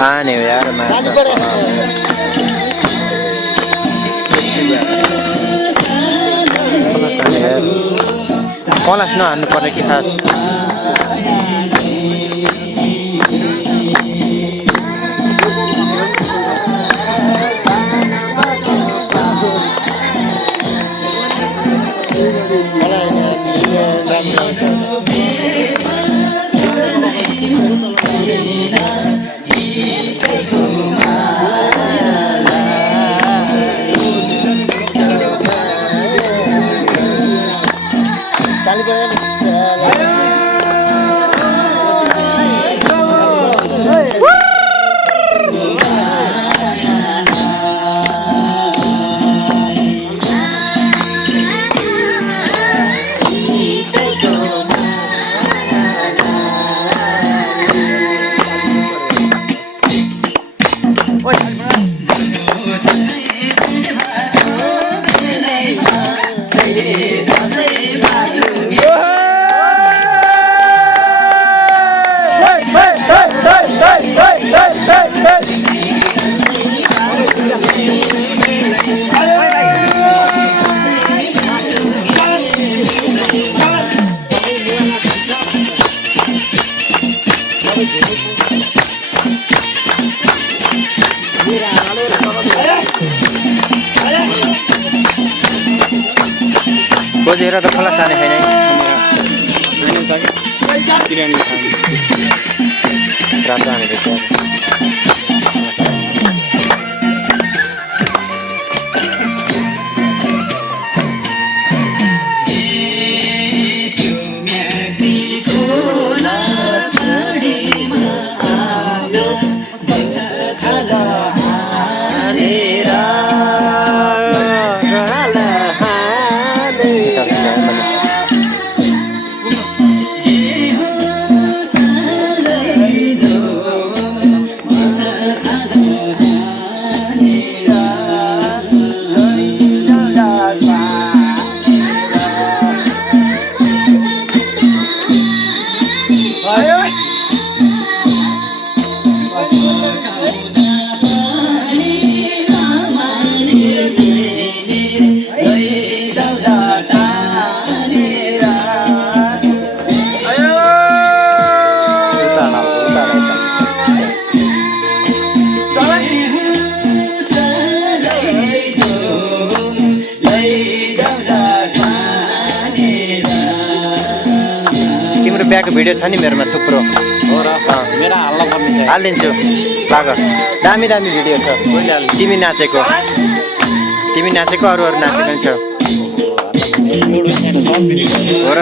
खाने हो यार कलास नहाल्नु पर्ने कि खास खोजेर त खोला खाने छैन रातो हानेको छ बिहाको भिडियो छ नि मेरोमा थुप्रो हो र मेरो हाल्न पर्ने छ हालिदिन्छु लाग दामी दामी भिडियो छ तिमी नाचेको अरू नाचेको पनि छ हो र